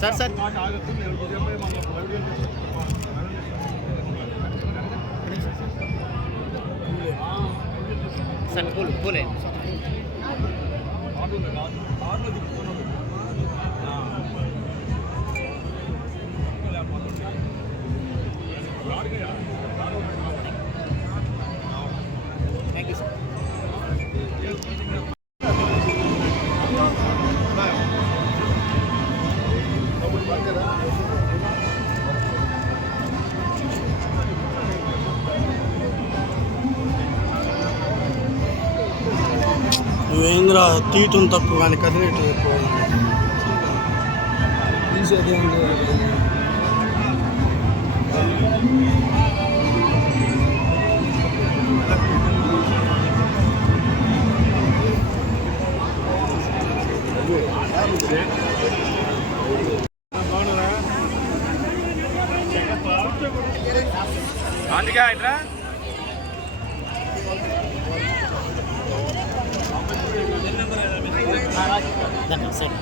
Sir sir sir Phule thank you sir. నువ్వేంద్రా తీయటం తక్కువ కానీ కదిలేయటం ఎక్కువ తీసేది అందుకే ఆయనరా సార్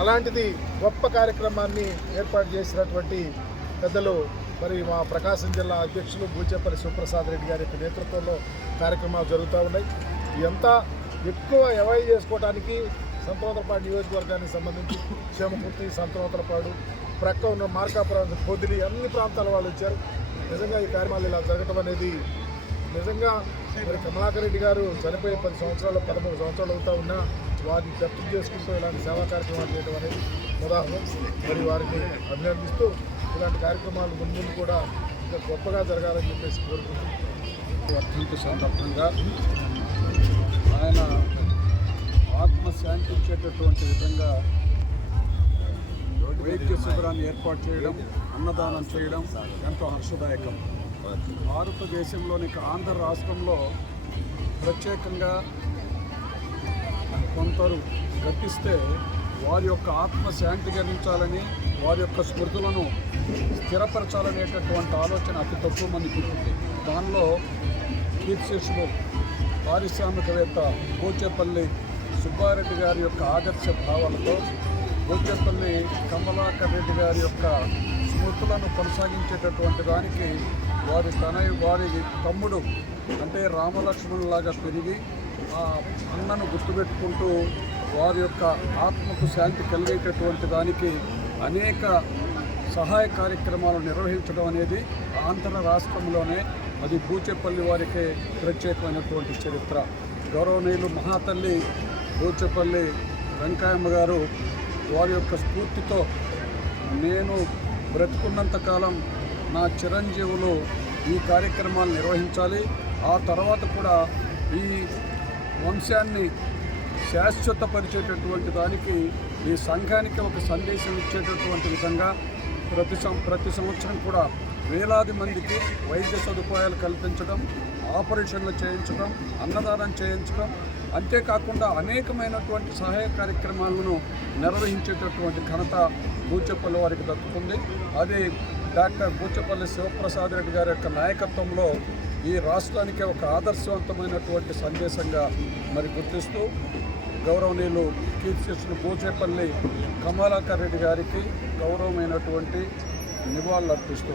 అలాంటిది గొప్ప కార్యక్రమాన్ని ఏర్పాటు చేసినటువంటి పెద్దలు మరి మా ప్రకాశం జిల్లా అధ్యక్షులు బూచేపల్లి శివప్రసాద్ రెడ్డి గారి నేతృత్వంలో కార్యక్రమాలు జరుగుతూ ఉన్నాయి. ఎంత ఎక్కువ అవాయిడ్ చేసుకోవడానికి సంతనోతలపాడు నియోజకవర్గానికి సంబంధించి క్షేమపూర్తి, సంతనోతలపాడు, ప్రక్క ఉన్న మార్కాపురం, పొదిలి అన్ని ప్రాంతాల వాళ్ళు వచ్చారు. నిజంగా ఈ కార్యక్రమాలు ఇలా జరగటం అనేది నిజంగా మరి కమలాకర్ రెడ్డి గారు చనిపోయి 10 సంవత్సరాలు 13 సంవత్సరాలు అవుతూ ఉన్నా వారిని దత్తు చేసుకుంటూ ఇలాంటి సేవా కార్యక్రమాలు చేయడం అనేది ఉదాహరణ. మరి వారిని అభినందిస్తూ ఇలాంటి కార్యక్రమాలు ముందు కూడా ఇంకా గొప్పగా జరగాలని చెప్పేసి కోరుకుంటున్నాం. వర్ధంతి సందర్భంగా ఆయన ఆత్మశాంతి ఇచ్చేటటువంటి విధంగా వైద్య శిబిరాన్ని ఏర్పాటు చేయడం, అన్నదానం చేయడం ఎంతో హర్షదాయకం. భారతదేశంలోని ఆంధ్ర రాష్ట్రంలో ప్రత్యేకంగా కొందరు గతిస్తే వారి యొక్క ఆత్మశాంతి గర్వించాలని, వారి యొక్క స్మృతులను స్థిరపరచాలనేటటువంటి ఆలోచన అతి తక్కువ మందికి ఉంటుంది. దానిలో కీర్తిశేషులు పారిశ్రామికవేత్త బూచేపల్లి సుబ్బారెడ్డి గారి యొక్క ఆదర్శ భావాలతో బూచేపల్లి కమలాకర్ రెడ్డి గారి యొక్క స్మృతులను కొనసాగించేటటువంటి దానికి వారి తమ్ముడు అంటే రామలక్ష్మణులాగా పెరిగి ఆ అన్నను గుర్తుపెట్టుకుంటూ వారి యొక్క ఆత్మకు శాంతి కలిగేటటువంటి దానికి అనేక సహాయ కార్యక్రమాలు నిర్వహించడం అనేది ఆంధ్ర రాష్ట్రంలోనే అది బూచేపల్లి వారికి ప్రత్యేకమైనటువంటి చరిత్ర. గౌరవనీయులు మహాతల్లి బూచేపల్లి వెంకయ్యమ్మ గారు వారి యొక్క స్ఫూర్తితో నేను బ్రతుకున్నంతకాలం నా చిరంజీవులు ఈ కార్యక్రమాలు నిర్వహించాలి, ఆ తర్వాత కూడా ఈ వంశాన్ని శాశ్వతపరిచేటటువంటి దానికి ఈ సంఘానికి ఒక సందేశం ఇచ్చేటటువంటి విధంగా ప్రతి సంవత్సరం కూడా వేలాది మందికి వైద్య సదుపాయాలు కల్పించడం, ఆపరేషన్లు చేయించడం, అన్నదానం చేయించడం, అంతేకాకుండా అనేకమైనటువంటి సహాయ కార్యక్రమాలను నిర్వహించేటటువంటి ఘనత బూచేపల్లి వారికి దక్కుతుంది. అది డాక్టర్ బూచేపల్లి శివప్రసాద్ రెడ్డి గారి యొక్క నాయకత్వంలో ఈ రాష్ట్రానికి ఒక ఆదర్శవంతమైనటువంటి సందేశంగా మరి గుర్తిస్తూ గౌరవనీయులు కీర్తిశేషులు బూచేపల్లి కమలాకర్ రెడ్డి గారికి గౌరవమైనటువంటి నివాళులు అర్పిస్తూ